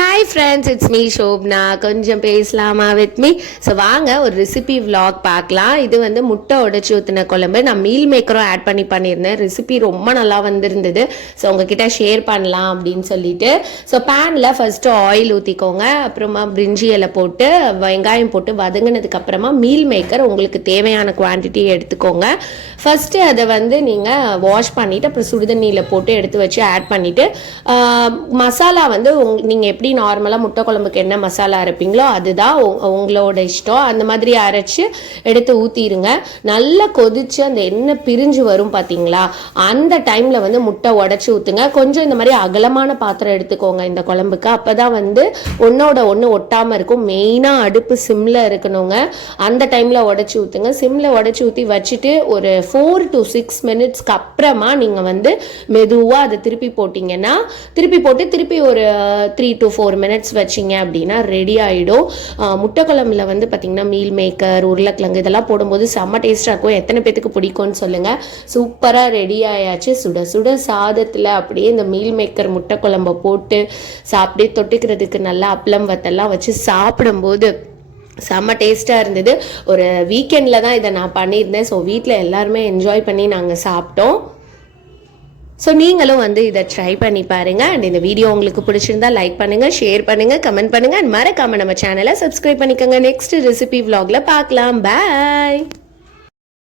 Hi friends, it's me Shobana. கொஞ்சம் பேசலாமா with me? So வாங்க ஒரு ரெசிபி விலாக் பார்க்கலாம். இது வந்து முட்டை உடைச்சி ஊற்றின குழம்பு. நான் மீல் மேக்கரும் ஆட் பண்ணியிருந்தேன். ரெசிபி ரொம்ப நல்லா வந்திருந்தது. ஸோ உங்ககிட்ட ஷேர் பண்ணலாம் அப்படின்னு சொல்லிட்டு. ஸோ பேனில் ஃபஸ்ட்டு ஆயில் ஊற்றிக்கோங்க. அப்புறமா பிரிஞ்சி இலை போட்டு வெங்காயம் போட்டு வதங்கினதுக்கு அப்புறமா மீல் மேக்கர் உங்களுக்கு தேவையான குவான்டிட்டி எடுத்துக்கோங்க. ஃபஸ்ட்டு அதை வந்து நீங்கள் வாஷ் பண்ணிவிட்டு அப்புறம் சுடுதண்ணியில் போட்டு எடுத்து வச்சு ஆட் பண்ணிவிட்டு மசாலா வந்து நீங்கள் எப்படி நார்மலாக முட்டை குழம்புக்கு என்ன மசாலா அரைப்பீங்களோ அதுதான் உங்களோட இஷ்டம். அந்த மாதிரி அரைச்சி எடுத்து ஊற்றிடுங்க. நல்லா கொதிச்சு அந்த எண்ணெய் பிரிஞ்சு வரும் பார்த்தீங்களா, அந்த டைமில் வந்து முட்டை உடச்சி ஊற்றுங்க. கொஞ்சம் இந்த மாதிரி அகலமான பாத்திரம் எடுத்துக்கோங்க இந்த குழம்புக்கு. அப்போ தான் வந்து ஒன்றோட ஒன்று ஒட்டாமல் இருக்கும். மெயினாக அடுப்பு சிம்மில் இருக்கணுங்க. அந்த டைமில் உடச்சி ஊற்றுங்க. சிம்மில் உடச்சி ஊற்றி வச்சுட்டு ஒரு 4 to 6 மினிட்ஸ்க்கு அப்புறமா நீங்கள் வந்து மெதுவாக அதை திருப்பி போட்டிங்கன்னா திருப்பி ஒரு 3 to 4 மினிட்ஸ் வச்சிங்க அப்படின்னா ரெடி ஆகிடும். முட்டை குழம்புல வந்து பார்த்திங்கன்னா மீல் மேக்கர், உருளைக்கிழங்கு இதெல்லாம் போடும்போது செம்ம டேஸ்ட்டாக இருக்கும். எத்தனை பேத்துக்கு பிடிக்கும்னு சொல்லுங்கள். சூப்பராக ரெடி ஆயாச்சு. சுட சுட சாதத்தில் அப்படியே இந்த மீல் மேக்கர் முட்டை குழம்பை போட்டு அப்படியே தொட்டுக்கிறதுக்கு நல்லா அப்பளம் வத்தெல்லாம் வச்சு சாப்பிடும்போது செம்ம டேஸ்ட்டாக இருந்தது. ஒரு வீக்கெண்டில் தான் இதை நான் பண்ணியிருந்தேன். ஸோ வீட்டில் எல்லாருமே என்ஜாய் பண்ணி நாங்கள் சாப்பிட்டோம். ஸோ நீங்களும் வந்து இதை ட்ரை பண்ணி பாருங்கள். அண்ட் இந்த வீடியோ உங்களுக்கு பிடிச்சிருந்தா லைக் பண்ணுங்கள், ஷேர் பண்ணுங்கள், கமெண்ட் பண்ணுங்கள். அண்ட் மறக்காமல் நம்ம சேனலை சப்ஸ்கிரைப் பண்ணிக்கோங்க. நெக்ஸ்ட் ரெசிபி விலாகில் பார்க்கலாம். பாய்.